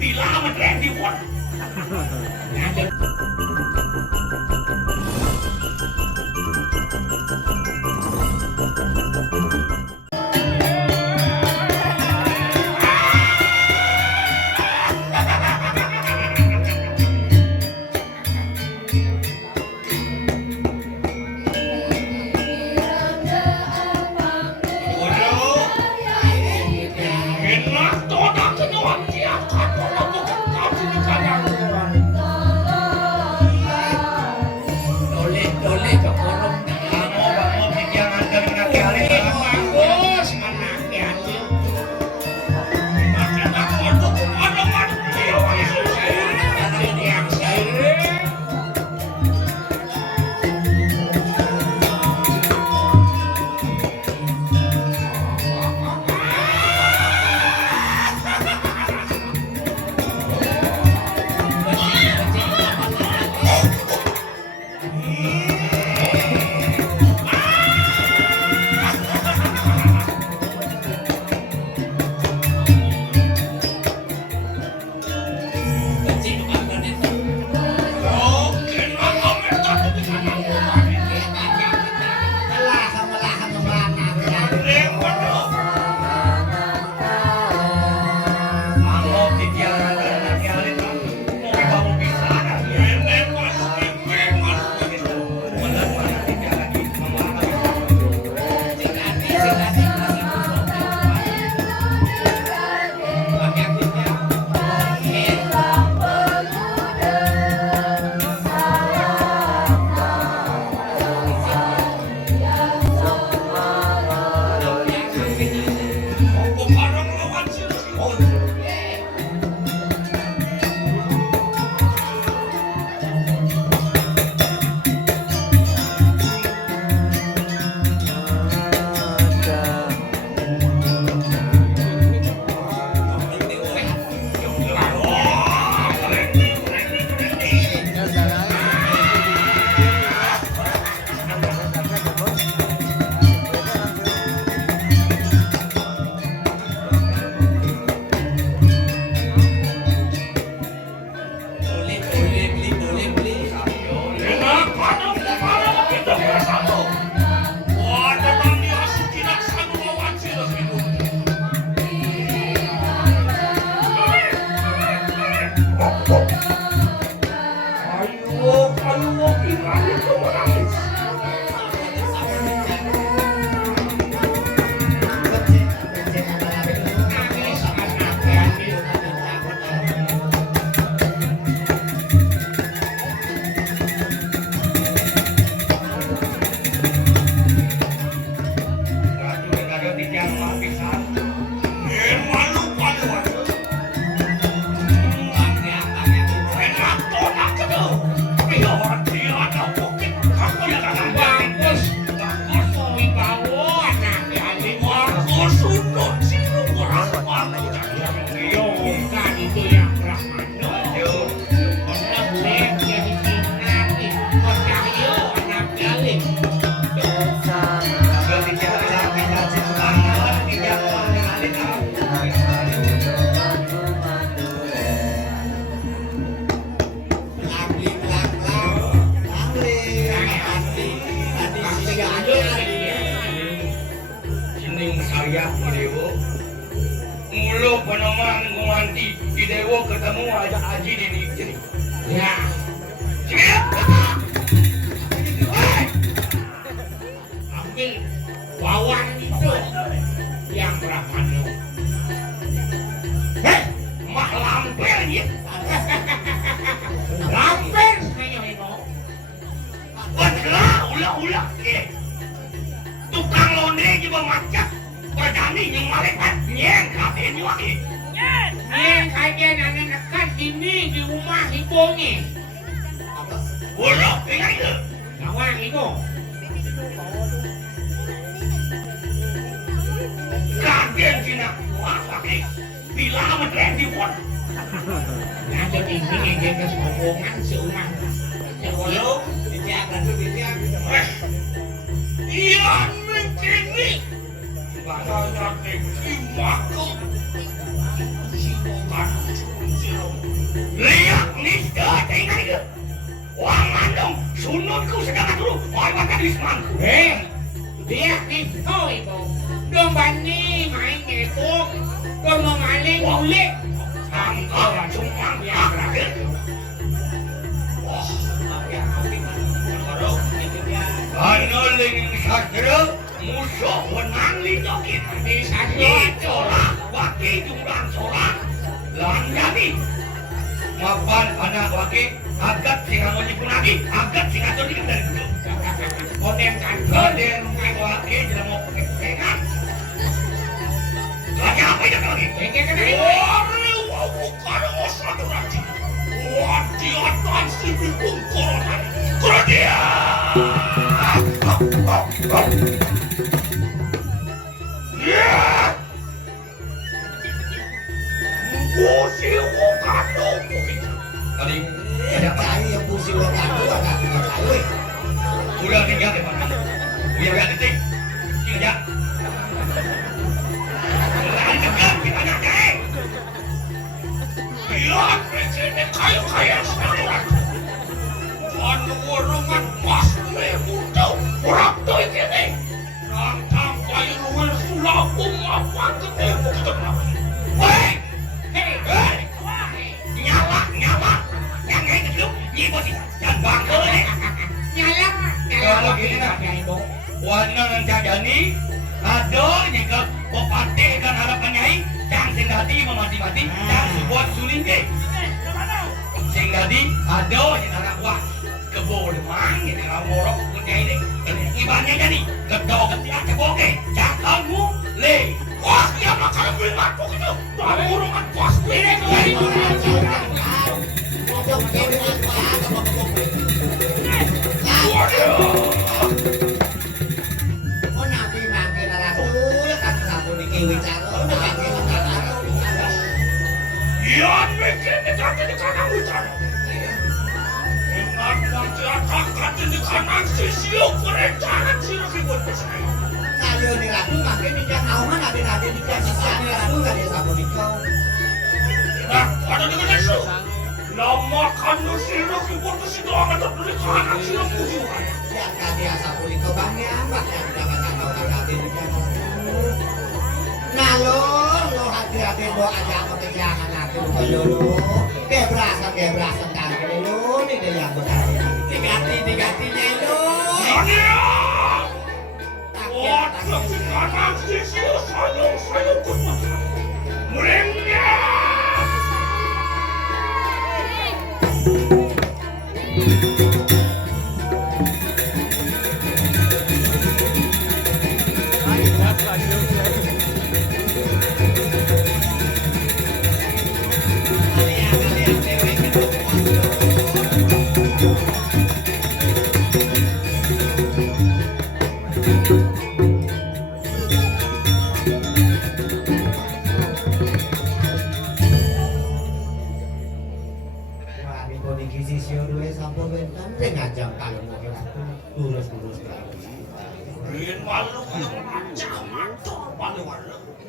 ปีลามันแรงที่คนMulu peneman gumanti di dewo ketemu aja aji di negeri. Ya. Ambil wawan itu yang berapa nih? Mak lampir ya. Lampir saya ini. Belah ulah tukang londe juga macet. Berani yang malaikat nyeng katen wangi. Nyeng katen anak nekat ini di rumah ibunya. Buruk dengan itu. Kawan itu. Katen cina masak ni. Bila amat ready pun. Nanti ini dia kesombongan seumah. Sebelum dijaga tu dijaga. Iya mencini. Banyak tinggi makhluk. Sibukan dia itu ibu domba ini main ngepuk domba maling mulik sangka cuma yang berakhir anoling sastra musuh menang lidokin di corak wakil jumlah corak lan jadi mapan anak wakil agat singa menyebut lagi agat singa itu dari dulu Koden kan, koden wakil jangan mau pakai pengan. Lagi apa itu lagi? Pengen kan ini? Wah, bukan satu lagi. Wah, dia tan si bingung koronan. Kalau dia. Ya. Pusi wakano. Tadi ada cari yang pusi wakano ada cari. Udah tinggal di mana? Udah detik. Tidak. Lain dekat kita nyai. Lihat presiden kaya sekarang. Warungan pas memuncau waktu ini. Nantang kaya luar sulapung apa gede bukan apa. Hei, nyala. Yang ini dulu, nyibu sih. Jangan bangkel nih. Nyala. Kalau gini nak, warna yang jadi ada jika bupati kan harapan nyai, jangan singgali memati-mati, jangan buat suling deh. Singgali ada yang anak wah kebol mang yang ngomorok punya ini, ibaratnya jadi kedua ketiak keboke, jangan kamu le. Wah dia makan beli matu gitu, baru urungan puas ini. Yan bikin di kanan hutan. Ingat nanti akan di kanan sisiu perencanaan sirki buat pesai. Kalau ni ratu makin di jangan aman ada di jangan ratu kan dia sabun ikau. Nah, ada dengan itu. Lama kan sirki buat pesai doang atau beli kanan sirki juga. Yang kadi sabun ikau bangnya ambak yang jangan ada di jangan. Nah lo hati-hati bawa aja ke jangan aku lo kebrasan kan lo ini dia yang benar tiga-tiganya lo wah tapi kanan sisi sayang kuat merengnya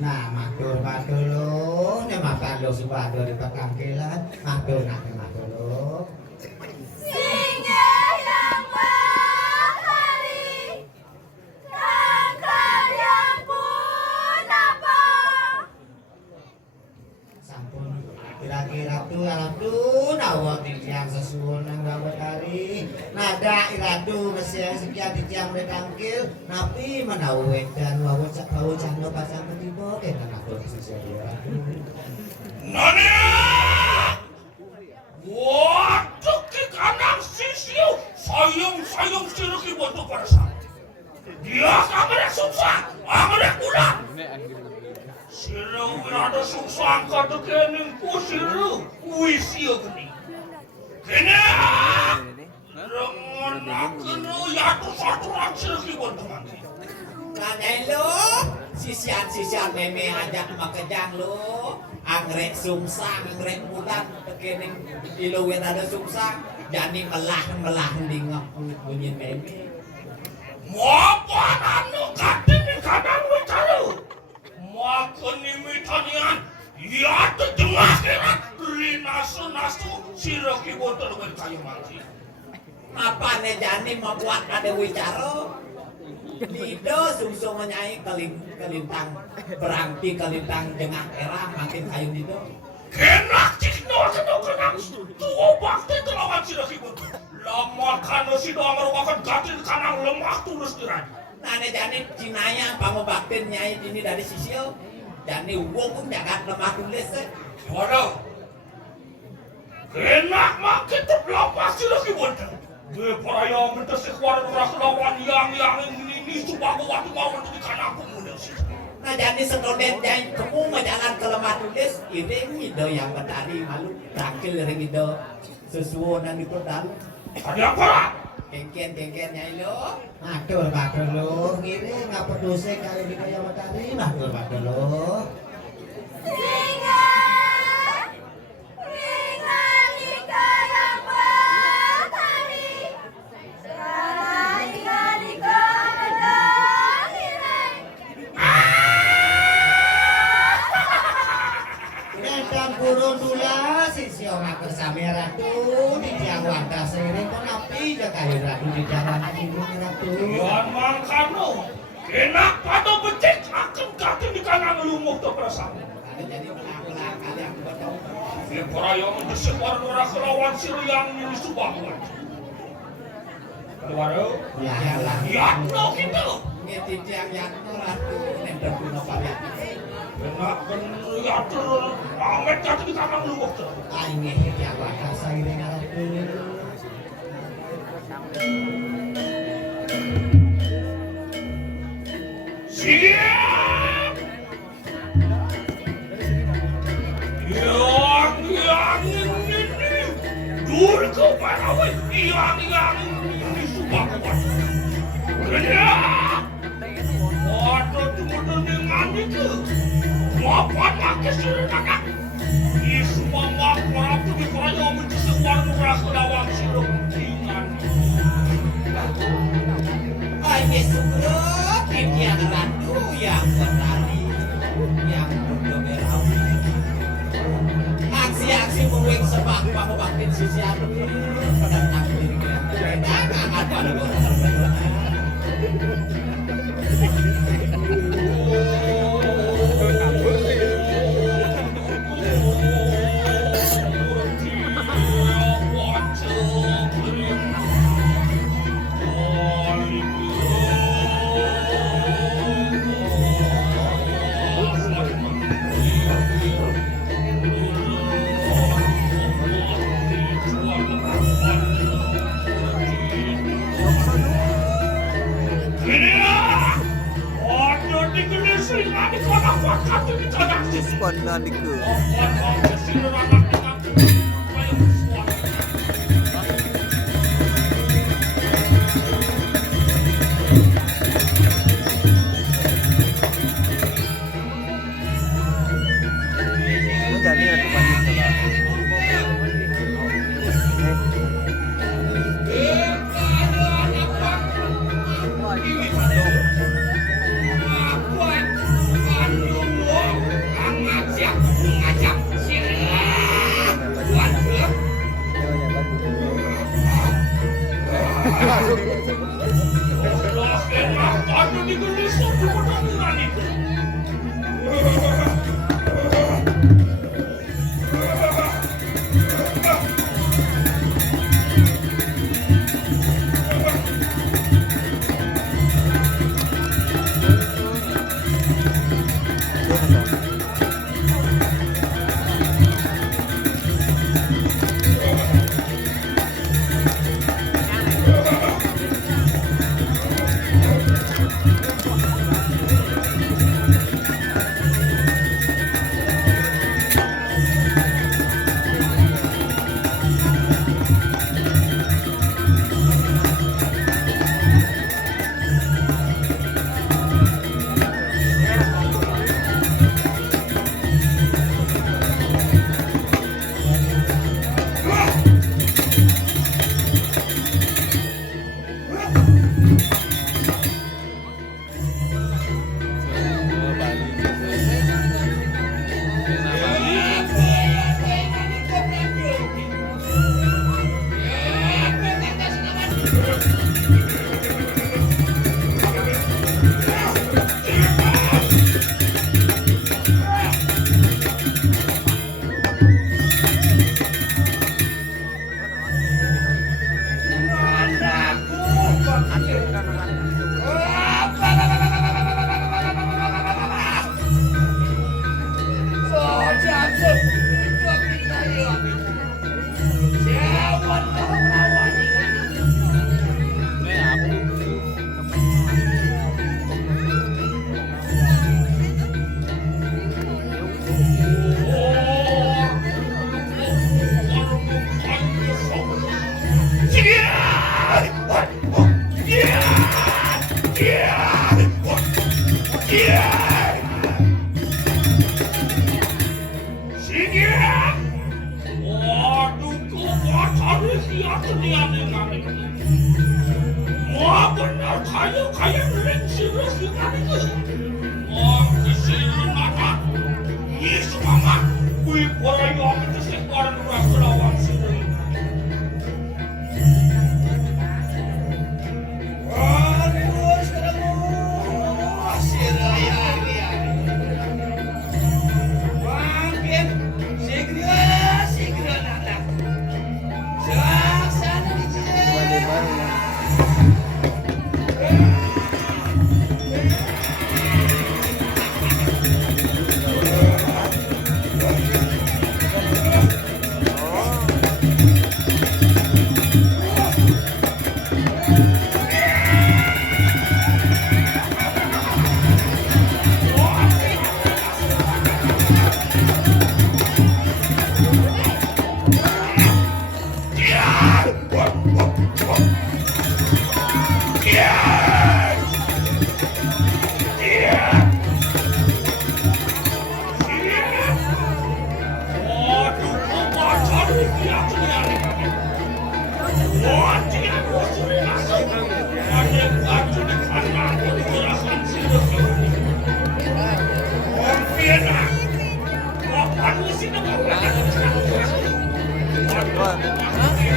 Nah, matur lo, nek makan lo subado di belakang kelan, matur lo. Singa yang bahari, kanker yang punapa. Sampun kira-kira tu nawat yang sesuai nang gawat hari nada iradu mesia sekian di tiang rekangkil napi menawet dan wawat sakau cahno pasang ketibo dengan aku sisi dia Nanya waduh ke kanan sisiu sayang sirki buat pada saat dia kamera susah kamera pulang siru ada susah kata kening ku siru kuisio gini kena rengon kena yaitu satu sirki buat teman Kanelo, sisian meme ajak makejang lo, anggrek sungsang, anggrek bulan, kening iluwin ada sungsang, jadi melah dingok bunyi meme. Mau apa anu katin di kadang lu makan ini tanian, ya tu jengah kira, nasu siraki botol berkayu mati. Mapane jani membuat ada wicaro. Lido sungsung nyai kelintang berangti kelintang jengah era makin kayu lido. Kenak cikno kenak tuo bakti telawan sida kibut. Lama kana sida merupakan gatin kanang lemah tulus diran. Nane jani cinaya pango baktin nyai ini dari sisil. Jani uang pun jagat lemah tulis. Waduh. Kenak makin terlapas sida kibut. Para mentasik warna raslawan yang ini coba waktu mau untuk kanakku muda sih. Nah jadi sedodet yang kamu menjalan ke lemah tulis iring itu yang betari malu trakil iring itu sesuatu dan itu dalu. Ada apa? Kengken nyai lo. Matur lo, ngiri ngapa dosa kali di kaya matahari, matur lo. Singa, singa di kaya matahari, salah singa di kaya Medan burung dula sisi orang bersama ratu di tiang wadah seiring kok napi jaga ratu di jalan ibu ratu. Tuan mangkano, enak pada becek akan kaki di kanan lumuk tu perasaan. Ada jadi belang-belang kali yang betul. Para yang mentasik warna raslawan siri yang ini subangan. Waduh. Ya lah. Ya no gitu. Ngeti tiang yang ratu nendang guna pada. Enak benar amet kaki di kanan lumuk tu. Aingnya di tiang wadah seiring ratu. Siap. Yang ini dulu kau parawai yang ini subangan. Kenapa? Waduh cuma dengan itu. Mapan makin suruh nak. Isu mama aku di kerja mencisik warna raslawan siri dengan. Ayo sukro tiang ratu yang betari yang berdoberau. Aksi-aksi mewing sebab pango baktin sisian pada takdir kedatangan pada Diskon adikku. Jadi aku banyak dia. Waduh, kok cari lihat dia dengan itu. Wah benar kayak nering serius dengan itu. Wah kesini nana. Yes mama, kui orang yang itu sekarang orang Kerawang sini. Aduh, sekarang siraya dia. Makin segera nana. Sana di sini.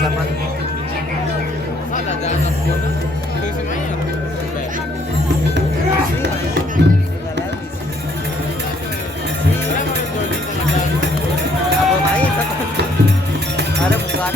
Sama apa main? Ada bukan?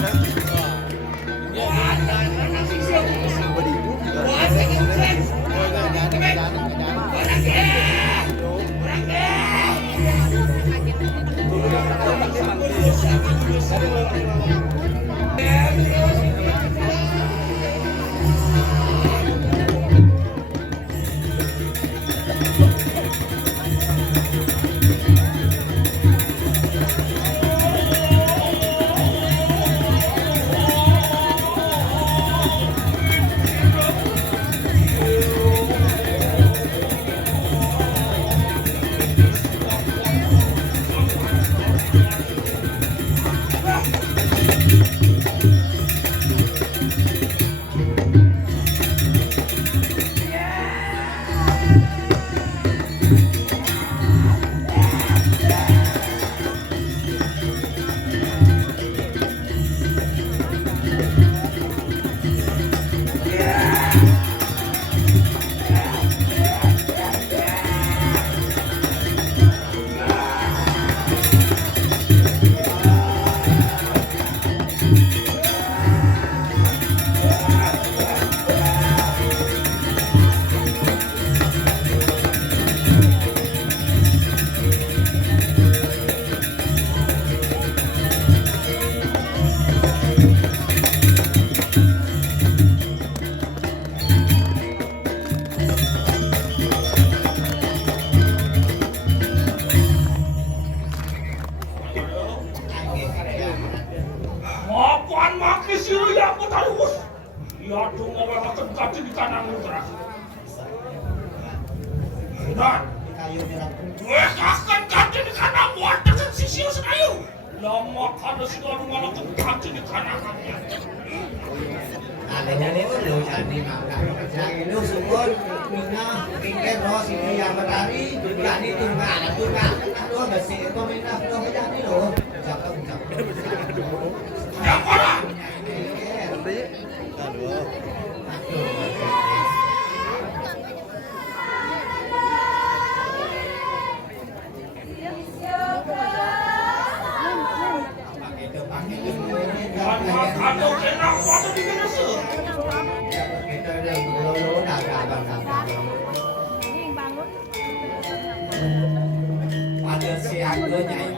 Pada siang nyai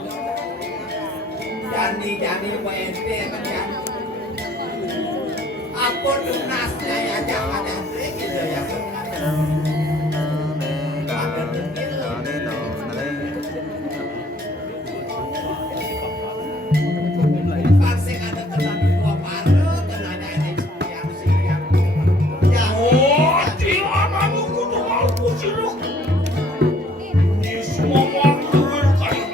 jadi WNT kan ya. Ampun lunasnya ya jangan gitu ya. Parsing ada tenan dua paro tenanya ini siang-siang. Oh, dia anu kudu mau kuciruk. Di semua waktu kayak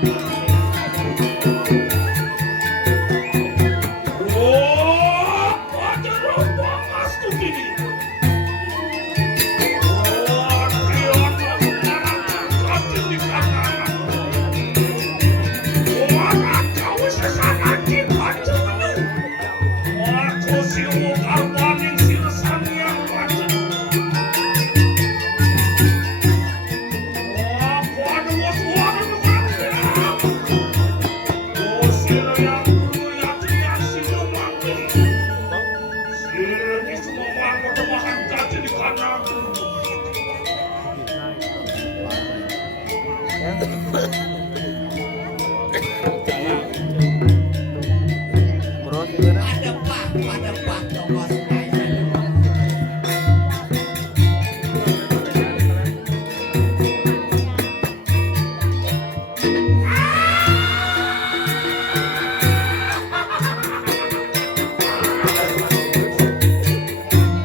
Oh, pajaran panas tuh gini. Oh, dia sekarang kacil di kanan. Oh, kau sesana dibaca dulu. Aku siu karbaning sirsan yang baca. Oh, pada was-waran baca. Oh, sila yang dulu ya dia siu mati. Sila di semua warga tebakan kacil di kanan. Bro, gimana? Pada pak toko sungai.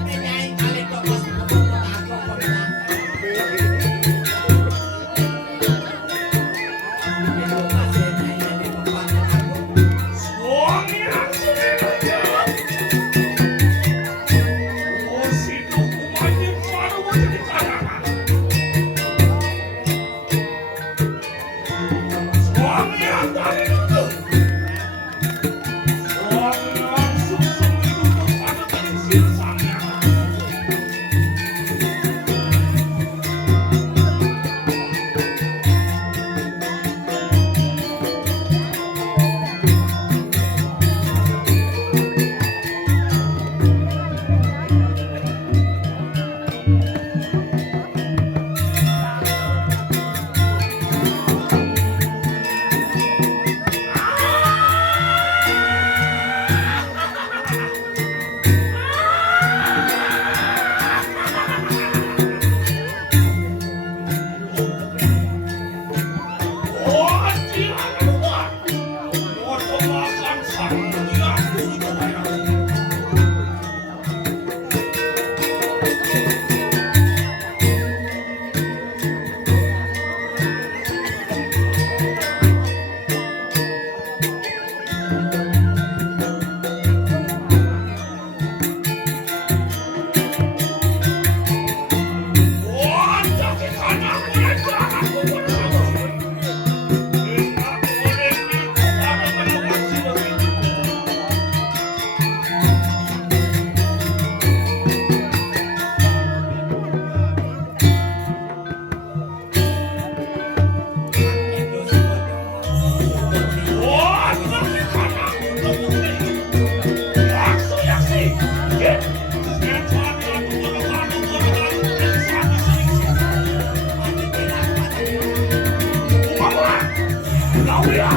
Nyai kali toko Suami yang sudah oh, si dokumannya baru baca di kanan. Suami yang tadi duduk. Suami yang susung duduk pada tadi sirsannya. Oh, jangan lupa. Foto makan sarung yang dulu kebayang. Wah, tapi karena mulai jangan kumpul sama. Ingat boleh itu pada menemukan si begitu. Wah, tapi karena untuk bukti. Yaksi. Get. Setan yang mengeluarkan satu sini. Umawa, kau ya.